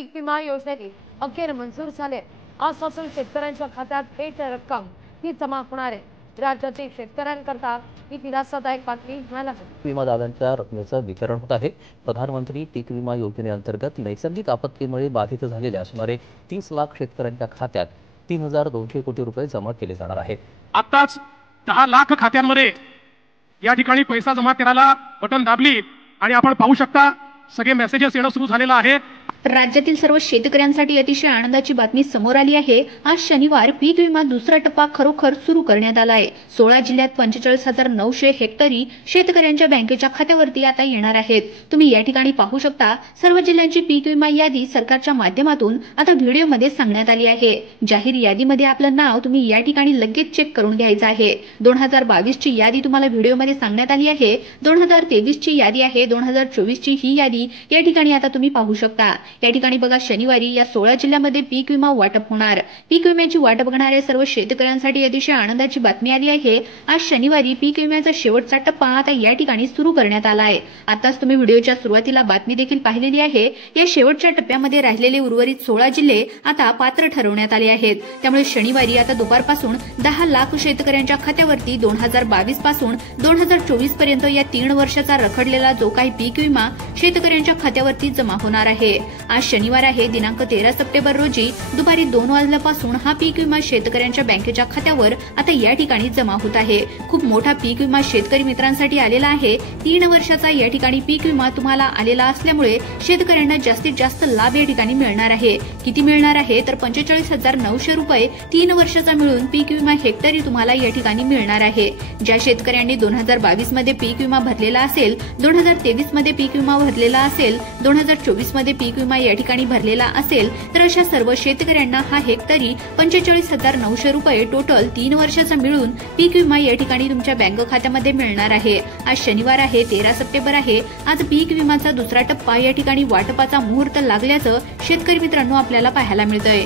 पीक विमा योजनेने अखेर मंजूर झाले। आजपासून शेतकऱ्यांच्या खात्यात थेट रक्कम ही जमा होणार आहे। राज्यातील शेतकऱ्यांकरता ही दिलासादायक बातमी मिळाली आहे। विमादारांच्या रकमेचं वितरण होत आहे। प्रधानमंत्री पीक विमा योजनेअंतर्गत नैसर्गिक आपत्तीमुळे बाधित झालेल्या सुमारे 30 लाख शेतकऱ्यांच्या खात्यात 3200 कोटी रुपये जमा केले जाणार आहेत। आताच 10 लाख खात्यांमध्ये या ठिकाणी पैसा जमा करायला बटन दाबली आणि आपण पाहू शकता सगळे मेसेजेस येणं सुरू झालेलं आहे। राज्यातील सर्व शेतकऱ्यांसाठी अतिशय आनंदाची बातमी समोर आली आहे। आज शनिवार पीक विमा दुसरा टप्पा खरोखर सुरू करण्यात आला आहे। 16 जिल्ह्यात 45,900 हेक्टरी शेतकऱ्यांच्या बँकेच्या खात्यावरती आता येणार आहेत। तुम्ही या ठिकाणी पाहू शकता सर्व जिल्ह्यांची पीक विमा यादी सरकारच्या माध्यमातून आता व्हिडिओमध्ये सांगण्यात आली आहे। जाहीर यादीमध्ये आपलं नाव तुम्ही या ठिकाणी लगेच चेक करून घ्यायचं आहे। 2022 ची यादी तुम्हाला व्हिडिओमध्ये सांगण्यात आली आहे। 2023 ची यादी आहे। 2024 ची ही यादी या ठिकाणी आता तुम्ही पाहू शकता। या ठिकाणी बघा शनिवारी या 16 जिल्ह्यांमध्ये पीक विमा वाटप होणार। पीक विम्याची वाटप करणाऱ्या सर्व शेतकऱ्यांसाठी अतिशय आनंदाची बातमी आली आहे। आज शनिवारी पीक विम्याचा शेवटचा टप्पा आता या ठिकाणी सुरू करण्यात आला आहे। आताच तुम्ही व्हिडिओच्या सुरुवातीला बातमी देखील पाहिलेली आहे। या शेवटच्या टप्प्यामध्ये राहिलेले उर्वरित 16 जिल्हे आता पात्र ठरवण्यात आले आहेत। त्यामुळे शनिवारी आता दुपारपासून 10 लाख शेतकऱ्यांच्या खात्यावरती 2022 पासून 2024 पर्यंत या 3 वर्षाचा रखडलेला जो काही पीक विमा शेतकऱ्यांच्या खात्यावरती जमा होणार आहे। आज शनिवार आहे दिनांक 13 सप्टेंबर रोजी दुपारी 2 वाजल्यापासून हा पीक विमा शेतकऱ्यांच्या बँकेच्या खात्यावर आता या ठिकाणी जमा होत आहे। खूप मोठा पीक विमा शेतकरी मित्रांसाठी आलेला आहे। 3 वर्षाचा या ठिकाणी पीक विमा तुम्हाला आलेला असल्यामुळे शेतकऱ्यांना जास्तीत जास्त लाभ या ठिकाणी मिळणार आहे। किती मिळणार आहे तर 45,900 रुपये 3 वर्षाचा मिळून पीक विमा हेक्टरी तुम्हाला या ठिकाणी मिळणार आहे। ज्या शेतकऱ्यांनी 2022 मध्ये पीक विमा भरलेला असेल, 2023 मध्ये पीक विमा भरलेला असेल, 2024 मध्ये पीक विमा या ठिकाणी भरलेला असेल तर अशा सर्व शेतकऱ्यांना हा हेक्टरी 45,900 रुपये टोटल 3 वर्षाचा मिळून पीक विमा या ठिकाणी तुमच्या बँक खात्यामध्ये मिळणार आहे। आज शनिवार आहे 13 सप्टेंबर आहे। आज पीक विमाचा दुसरा टप्पा या ठिकाणी वाटपाचा मुहूर्त लागल्याचं शेतकरी मित्रांनो आपल्याला पाहायला मिळतंय।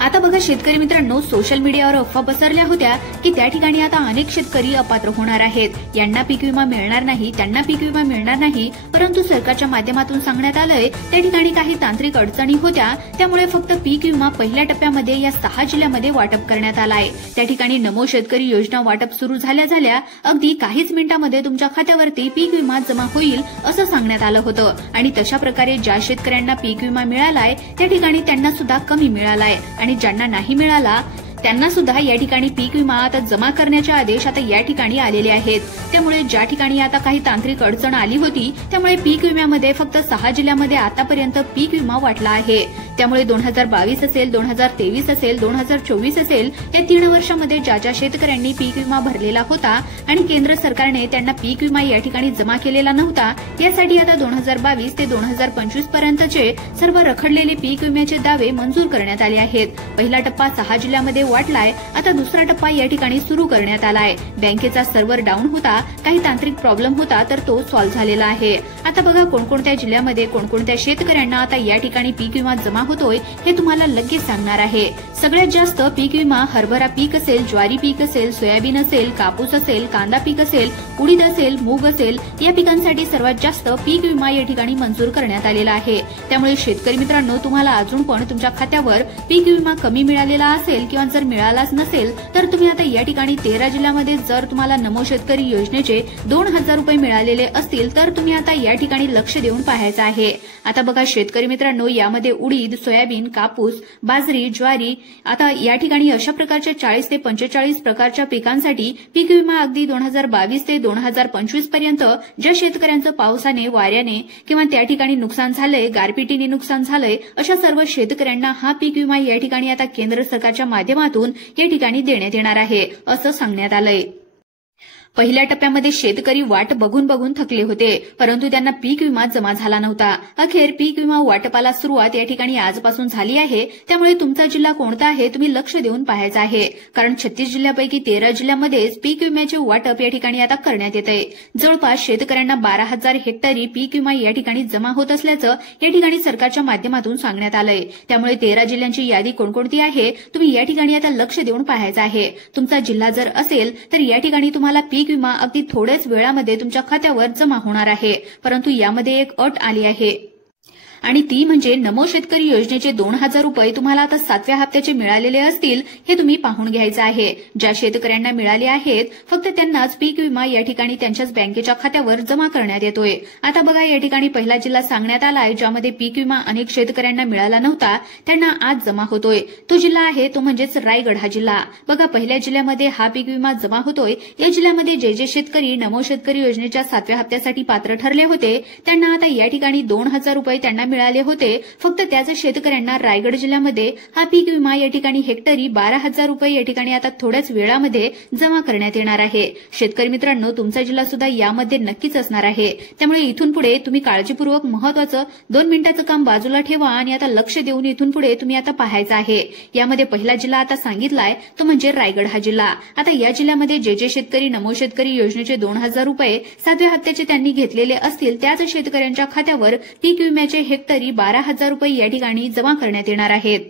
आता बघा शेतकरी मित्रांनो सोशल मीडियावर अफवा पसरल्या होत्या की त्या ठिकाणी आता अनेक शेतकरी अपात्र होणार आहेत। यांना पीक विमा मिळणार नाही, त्यांना पीक विमा मिळणार नाही, परंतु सरकारच्या माध्यमातून सांगण्यात आलंय त्या ठिकाणी काही तांत्रिक अडचणी होत्या, त्यामुळे फक्त पीक विमा पहिल्या टप्प्यामध्ये या 6 जिल्ह्यांमध्ये वाटप करण्यात आलाय। त्या ठिकाणी नमो शेतकरी योजना वाटप सुरू झाल्या अगदी काहीच मिनिटांमध्ये तुमच्या खात्यावरती पीक विमा जमा होईल असं सांगण्यात आलं होतं। आणि तशा प्रकारे ज्या शेतकऱ्यांना पीक विमा मिळालाय त्या ठिकाणी त्यांना सुद्धा कमी मिळालाय आणि ज्यांना नाही मिळाला त्यांना सुद्धा या ठिकाणी पीक विमा आता जमा करण्याचे आदेश आता या ठिकाणी आलेले आहेत। त्यामुळे ज्या ठिकाणी आता काही तांत्रिक अडचण आली होती त्यामुळे पीक विम्यामध्ये फक्त 6 जिल्ह्यांमध्ये आतापर्यंत पीक विमा वाटला आहे। त्यामुळे 2022 असेल, 2023 असेल, 2024 असेल या 3 वर्षांमध्ये ज्या शेतकऱ्यांनी पीक विमा भरलेला होता आणि केंद्र सरकारने त्यांना पीक विमा या ठिकाणी जमा केलेला नव्हता, यासाठी आता 2022 ते 2025 पर्यंतचे सर्व रखडलेले पीक विम्याचे दावे मंजूर करण्यात आले आहेत। पहिला टप्पा 6 जिल्ह्यांमध्ये वाटलाय, आता दुसरा टप्पा या ठिकाणी सुरू करण्यात आलाय। बँकेचा सर्व्हर डाऊन होता, काही तांत्रिक प्रॉब्लेम होता तर तो सॉल्व्ह झालेला आहे। आता बघा कोणकोणत्या जिल्ह्यामध्ये कोणकोणत्या शेतकऱ्यांना आता या ठिकाणी पीक विमा जमा होतोय हे तुम्हाला लगेच सांगणार आहे। सगळ्यात जास्त पीक विमा हरभरा पीक असेल, ज्वारी पीक असेल, सोयाबीन असेल, कापूस असेल, कांदा पीक असेल, उडीद असेल, मूग असेल या पिकांसाठी सर्वात जास्त पीक विमा या ठिकाणी मंजूर करण्यात आलेला आहे। त्यामुळे शेतकरी मित्रांनो तुम्हाला अजून पण तुमच्या खात्यावर पीक विमा कमी मिळालेला असेल किंवा जर मिळालाच नसेल तर तुम्ही आता या ठिकाणी 13 जिल्ह्यांमध्ये जर तुम्हाला नमो शेतकरी योजनेचे 2,000 रुपये मिळालेले असतील तर तुम्ही आता या ठिकाणी लक्ष देऊन पाहायचं आहे। आता बघा शेतकरी मित्रांनो यामध्ये उडीद, सोयाबीन, कापूस, बाजरी, ज्वारी आता या ठिकाणी अशा प्रकारच्या 40 ते 45 प्रकारच्या पिकांसाठी पीक विमा अगदी 2022 ते 2025 पर्यंत ज्या शेतकऱ्यांचं पावसाने, वाऱ्याने किंवा त्या ठिकाणी नुकसान झालंय, गारपिटीने नुकसान झालंय अशा सर्व शेतकऱ्यांना हा पीक विमा या ठिकाणी आता केंद्र सरकारच्या माध्यमातून या ठिकाणी देण्यात येणार आहे असं सांगण्यात आलंय। पहिल्या टप्प्यामध्ये शेतकरी वाट बघून थकले होते, परंतु त्यांना पीक विमा जमा झाला नव्हता। अखेर पीक विमा वाटपाला सुरुवात या ठिकाणी आजपासून झाली आहे। त्यामुळे तुमचा जिल्हा कोणता आहे तुम्ही लक्ष देऊन पाहायचं आहे, कारण 36 जिल्ह्यापैकी 13 जिल्ह्यांमध्येच पीक विम्याचे वाटप या ठिकाणी आता करण्यात येत आहे। जवळपास शेतकऱ्यांना 12,000 हेक्टरी पीक विमा या ठिकाणी जमा होत असल्याचं या ठिकाणी सरकारच्या माध्यमातून सांगण्यात आलंय। त्यामुळे 13 जिल्ह्यांची यादी कोणकोणती आहे तुम्ही या ठिकाणी आता लक्ष देऊन पाहायचं आहे। तुमचा जिल्हा जर असेल तर या ठिकाणी तुम्हाला पीक विमा अगदी थोड्याच वेळामध्ये तुमच्या खात्यावर जमा होणार आहे, परंतु यामध्ये एक अट आली आहे। आणि ती म्हणजे नमो शेतकरी योजनेचे 2000 रुपये तुम्हाला आता 7व्या हप्त्याचे मिळालेले असतील हे तुम्ही पाहून घ्यायचं आहे. ज्या शेतकऱ्यांना मिळाले आहेत फक्त त्यांनाच पीक विमा या ठिकाणी त्यांच्याच बँकेच्या खात्यावर जमा करण्यात येतोय. आता बघा या ठिकाणी पहिला जिल्हा सांगण्यात आलाय ज्यामध्ये पीक विमा अनेक शेतकऱ्यांना मिळाला नव्हता त्यांना आज जमा होतोय. तो जिल्हा आहे तो म्हणजेच रायगड हा जिल्हा. बघा पहिल्या जिल्ह्यामध्ये हा पीक विमा जमा होतोय. या जिल्ह्यामध्ये जे शेतकरी नमो शेतकरी योजनेच्या 7व्या हप्त्यासाठी पात्र ठरले होते त्यांना आता या ठिकाणी 2000 रुपये त्यांना मिळाले होते. फक्त त्याच शेतकऱ्यांना रायगड जिल्ह्यामध्ये हा पीक विमा या ठिकाणी हेक्टरी 12,000 रुपये या ठिकाणी आता थोड्याच वेळामध्ये जमा करण्यात येणार आहे. शेतकरी मित्रांनो तुमचा जिल्हा सुद्धा यामध्ये नक्कीच असणार आहे. त्यामुळे इथून पुढे तुम्ही काळजीपूर्वक महत्वाचं 2 मिनिटाचं काम बाजूला ठेवा आणि आता लक्ष देऊन इथून पुढे तुम्ही आता पाहायचं आहे. यामध्ये पहिला जिल्हा आता सांगितलाय तो म्हणजे रायगड हा जिल्हा. आता या जिल्ह्यामध्ये जे शेतकरी नमो शेतकरी योजनेचे 2000 रुपये 7व्या हप्त्याचे त्यांनी घेतलेले असतील त्याच शेतकऱ्यांच्या खात्यावर पीक विम्याचे हेक्टरी 12,000 रुपये या ठिकाणी जमा करण्यात येणार आहेत.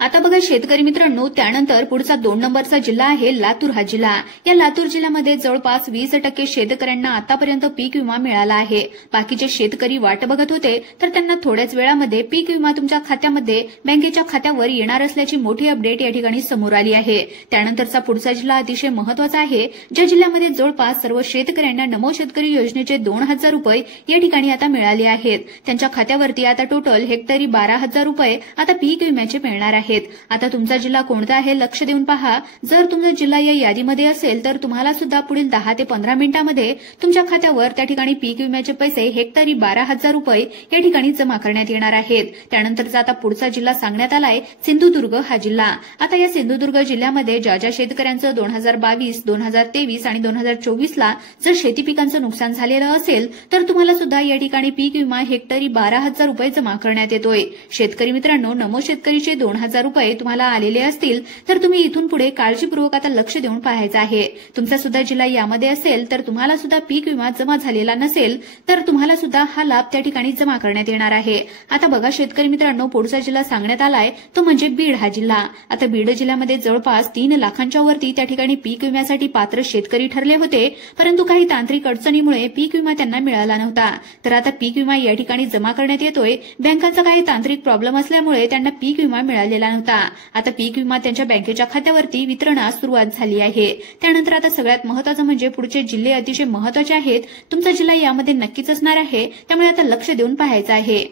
आता बघा शेतकरी मित्रांनो त्यानंतर पुढचा 2 नंबरचा जिल्हा आहे लातूर हा जिल्हा. या लातूर जिल्ह्यामध्ये जवळपास 20% शेतकऱ्यांना आतापर्यंत पीक विमा मिळाला आहे. बाकीचे शेतकरी वाट बघत होते तर त्यांना थोड्याच वेळामध्ये पीक विमा तुमच्या खात्यामध्ये बँकेच्या खात्यावर येणार असल्याची मोठी अपडेट या ठिकाणी समोर आली आहे. त्यानंतरचा पुढचा जिल्हा अतिशय महत्वाचा आहे ज्या जिल्ह्यामध्ये जवळपास सर्व शेतकऱ्यांना नमो शेतकरी योजनेचे 2000 रुपये या ठिकाणी आता मिळाले आहेत. त्यांच्या खात्यावरती आता टोटल हेक्टरी 12,000 रुपये आता पीक विम्याचे मिळणार आहेत. आता तुमचा जिल्हा कोणता आहे लक्ष देऊन पहा. जर तुमचा जिल्हा या यादीमध्ये असेल तर तुम्हाला सुद्धा पुढील 10 ते 15 मिनिटांमध्ये तुमच्या खात्यावर त्या ठिकाणी पीक विम्याचे पैसे हेक्टरी 12,000 रुपये या ठिकाणी जमा करण्यात येणार आहेत. त्यानंतरचा आता पुढचा जिल्हा सांगण्यात आलाय सिंधुदुर्ग हा जिल्हा. आता या सिंधुदुर्ग जिल्ह्यामध्ये ज्या शेतकऱ्यांचं 2022, 2023 आणि 2024ला जर शेती पिकांचं नुकसान झालेलं असेल तर तुम्हाला सुद्धा या ठिकाणी पीक विमा हेक्टरी 12,000 रुपये जमा करण्यात येतोय. शेतकरी मित्रांनो नमो शेतकरीचे 2000 रुपये तुम्हाला आलेले असतील तर तुम्ही इथून पुढे काळजीपूर्वक आता लक्ष देऊन पाहायचं आहे. तुमचा सुद्धा जिल्हा यामध्ये असेल तर तुम्हाला सुद्धा पीक विमा जमा झालेला नसेल तर तुम्हाला सुद्धा हा लाभ त्या ठिकाणी जमा करण्यात येणार आहे. आता बघा शेतकरी मित्रांनो पुढचा जिल्हा सांगण्यात आलाय तो म्हणजे बीड हा जिल्हा. आता बीड जिल्ह्यामध्ये जवळपास 3 लाखांच्या वरती त्या ठिकाणी पीक विम्यासाठी पात्र शेतकरी ठरले होते परंतु काही तांत्रिक अडचणीमुळे पीक विमा त्यांना मिळाला नव्हता. तर आता पीक विमा या ठिकाणी जमा करण्यात येतोय. बँकांचा काही तांत्रिक प्रॉब्लेम असल्यामुळे त्यांना पीक विमा मिळालेला नव्हता. आता पीक विमा त्यांच्या बँकेच्या खात्यावरती वितरणास सुरुवात झाली आहे. त्यानंतर आता सगळ्यात महत्त्वाचं म्हणजे पुढचे जिल्हे अतिशय महत्त्वाचे आहेत. तुमचा जिल्हा यामध्ये नक्कीच असणार आहे त्यामुळे आता लक्ष देऊन पाहायचं आहे.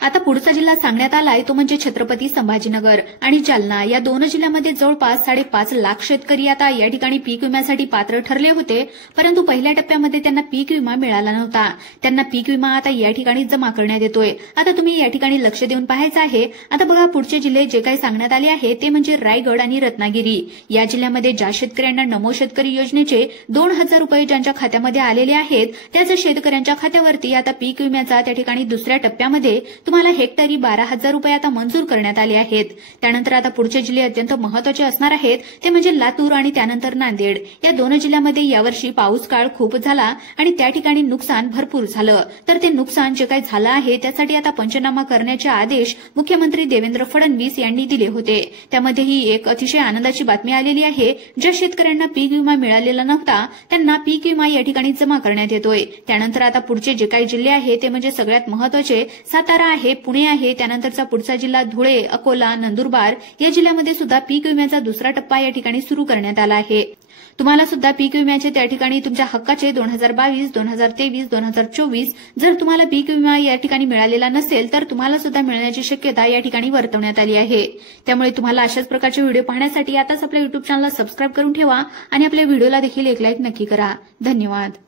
आता पुढचा जिल्हा सांगण्यात आलाय तो म्हणजे छत्रपती संभाजीनगर आणि जालना. या 2 जिल्ह्यामध्ये जवळपास 5.5 लाख शेतकरी आता या ठिकाणी पीक विम्यासाठी पात्र ठरले होते परंतु पहिल्या टप्प्यामध्ये त्यांना पीक विमा मिळाला नव्हता. त्यांना पीक विमा आता या ठिकाणी जमा करण्यात येतोय. आता तुम्ही या ठिकाणी लक्ष देऊन पाहायचं आहे. आता बघा पुढचे जिल्हे जे काही सांगण्यात आले आहे ते म्हणजे रायगड आणि रत्नागिरी. या जिल्ह्यामध्ये ज्या शेतकऱ्यांना नमो शेतकरी योजनेचे 2000 रुपये ज्यांच्या खात्यामध्ये आलेले आहेत त्याच शेतकऱ्यांच्या खात्यावरती आता पीक विम्याचा त्या ठिकाणी दुसऱ्या टप्प्यामध्ये तुम्हाला हेक्टरी 12,000 रुपये आता मंजूर करण्यात आले आहेत. त्यानंतर आता पुढचे जिल्हे अत्यंत महत्त्वाचे असणार आहेत ते म्हणजे लातूर आणि त्यानंतर नांदेड. या 2 जिल्ह्यामध्ये यावर्षी पाऊस काळ खूप झाला आणि त्या ठिकाणी नुकसान भरपूर झालं. तर ते नुकसान जे काही झालं आहे त्यासाठी आता पंचनामा करण्याचे आदेश मुख्यमंत्री देवेंद्र फडणवीस यांनी दिले होते. त्यामध्ये ही एक अतिशय आनंदाची बातमी आलेली आहे. ज्या शेतकऱ्यांना पीक विमा मिळालेला नव्हता त्यांना पीक विमा या ठिकाणी जमा करण्यात येतोय. त्यानंतर आता पुढचे जे काही जिल्हे आहेत ते म्हणजे सगळ्यात महत्त्वाचे सातारा आहे, पुणे आहे. त्यानंतरचा पुढचा जिल्हा धुळे, अकोला, नंदुरबार या जिल्ह्यामध्ये सुद्धा पीक विम्याचा दुसरा टप्पा या ठिकाणी सुरू करण्यात आला आहे. तुम्हाला सुद्धा पीक विम्याचे त्या ठिकाणी तुमच्या हक्काचे 2022, 2023, 2024 जर तुम्हाला पीक विमा या ठिकाणी मिळालेला नसेल तर तुम्हाला सुद्धा मिळण्याची शक्यता या ठिकाणी वर्तवण्यात आली आहे. त्यामुळे तुम्हाला अशाच प्रकारचे व्हिडिओ पाहण्यासाठी आताच आपल्या युट्यूब चॅनलला सबस्क्राईब करून ठेवा आणि आपल्या व्हिडिओला देखील एक लाईक नक्की करा. धन्यवाद.